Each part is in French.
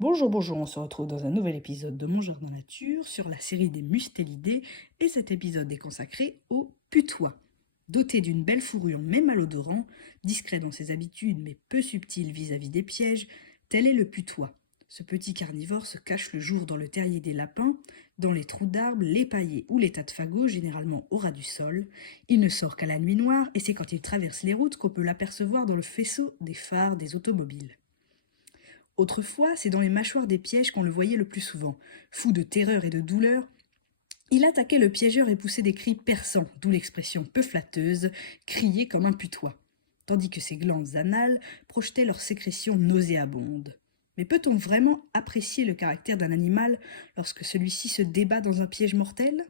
Bonjour, bonjour, on se retrouve dans un nouvel épisode de Mon Jardin Nature sur la série des Mustélidés et cet épisode est consacré au putois. Doté d'une belle fourrure mais malodorant, discret dans ses habitudes mais peu subtil vis-à-vis des pièges, tel est le putois. Ce petit carnivore se cache le jour dans le terrier des lapins, dans les trous d'arbres, les paillets ou les tas de fagots, généralement au ras du sol. Il ne sort qu'à la nuit noire et c'est quand il traverse les routes qu'on peut l'apercevoir dans le faisceau des phares des automobiles. Autrefois, c'est dans les mâchoires des pièges qu'on le voyait le plus souvent. Fou de terreur et de douleur, il attaquait le piégeur et poussait des cris perçants, d'où l'expression peu flatteuse, crier comme un putois, tandis que ses glandes anales projetaient leurs sécrétions nauséabondes. Mais peut-on vraiment apprécier le caractère d'un animal lorsque celui-ci se débat dans un piège mortel ?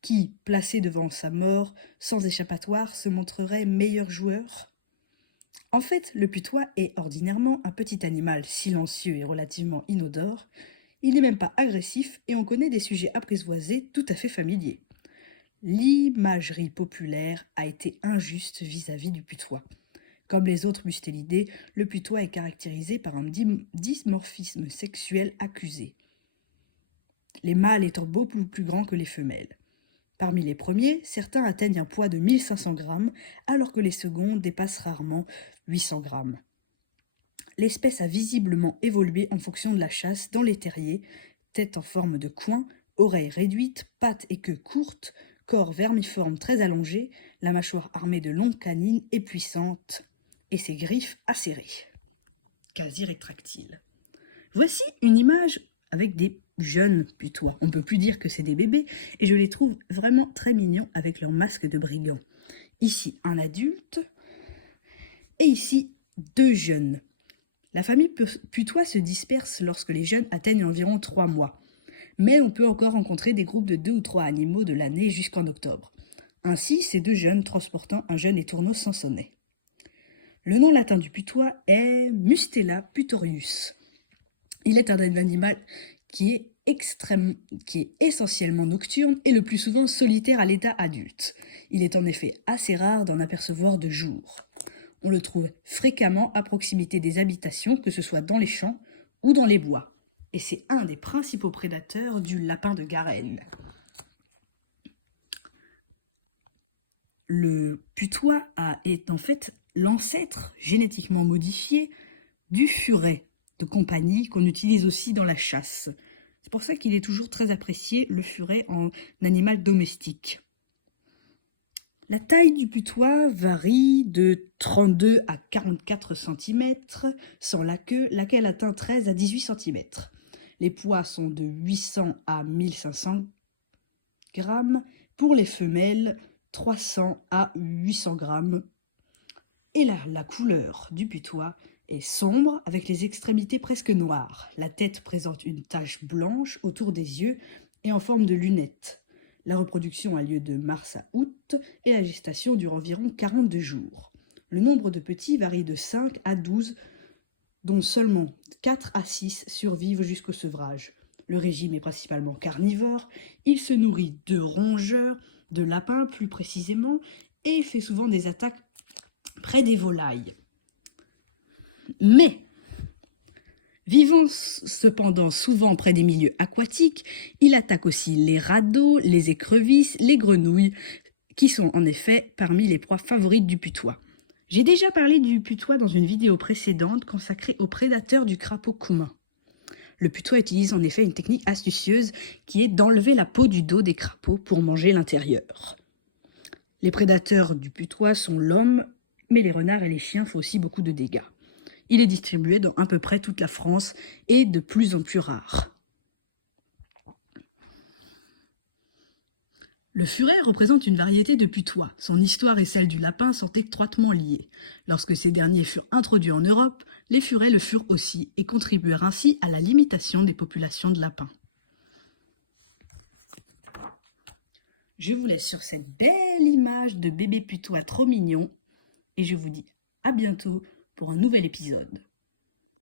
Qui, placé devant sa mort, sans échappatoire, se montrerait meilleur joueur ? En fait, le putois est ordinairement un petit animal silencieux et relativement inodore. Il n'est même pas agressif et on connaît des sujets apprivoisés tout à fait familiers. L'imagerie populaire a été injuste vis-à-vis du putois. Comme les autres mustélidés, le putois est caractérisé par un dimorphisme sexuel accusé, les mâles étant beaucoup plus grands que les femelles. Parmi les premiers, certains atteignent un poids de 1500 grammes, alors que les seconds dépassent rarement 800 grammes. L'espèce a visiblement évolué en fonction de la chasse dans les terriers, tête en forme de coin, oreilles réduites, pattes et queue courtes, corps vermiforme très allongé, la mâchoire armée de longues canines et puissantes, et ses griffes acérées, quasi rétractiles. Voici une image avec des jeunes putois. On ne peut plus dire que c'est des bébés, et je les trouve vraiment très mignons avec leur masque de brigand. Ici, un adulte, et ici, deux jeunes. La famille putois se disperse lorsque les jeunes atteignent environ 3 mois. Mais on peut encore rencontrer des groupes de 2 ou 3 animaux de l'année jusqu'en octobre. Ainsi, ces deux jeunes transportant un jeune étourneau sansonnais. Le nom latin du putois est Mustela putorius. Il est un animal qui est essentiellement nocturne et le plus souvent solitaire à l'état adulte. Il est en effet assez rare d'en apercevoir de jour. On le trouve fréquemment à proximité des habitations, que ce soit dans les champs ou dans les bois. Et c'est un des principaux prédateurs du lapin de Garenne. Le putois est en fait l'ancêtre génétiquement modifié du furet de compagnie qu'on utilise aussi dans la chasse. C'est pour ça qu'il est toujours très apprécié, le furet, en animal domestique. La taille du putois varie de 32 à 44 cm, sans la queue, laquelle atteint 13 à 18 cm. Les poids sont de 800 à 1500 grammes, pour les femelles 300 à 800 grammes. Et la couleur du putois est sombre avec les extrémités presque noires. La tête présente une tache blanche autour des yeux et en forme de lunette. La reproduction a lieu de mars à août et la gestation dure environ 42 jours. Le nombre de petits varie de 5 à 12, dont seulement 4 à 6 survivent jusqu'au sevrage. Le régime est principalement carnivore, il se nourrit de rongeurs, de lapins plus précisément, et il fait souvent des attaques près des volailles. Mais, vivant cependant souvent près des milieux aquatiques, il attaque aussi les radeaux, les écrevisses, les grenouilles, qui sont en effet parmi les proies favorites du putois. J'ai déjà parlé du putois dans une vidéo précédente consacrée aux prédateurs du crapaud commun. Le putois utilise en effet une technique astucieuse qui est d'enlever la peau du dos des crapauds pour manger l'intérieur. Les prédateurs du putois sont l'homme, mais les renards et les chiens font aussi beaucoup de dégâts. Il est distribué dans à peu près toute la France et de plus en plus rare. Le furet représente une variété de putois. Son histoire et celle du lapin sont étroitement liées. Lorsque ces derniers furent introduits en Europe, les furets le furent aussi et contribuèrent ainsi à la limitation des populations de lapins. Je vous laisse sur cette belle image de bébé putois trop mignon et je vous dis à bientôt pour un nouvel épisode.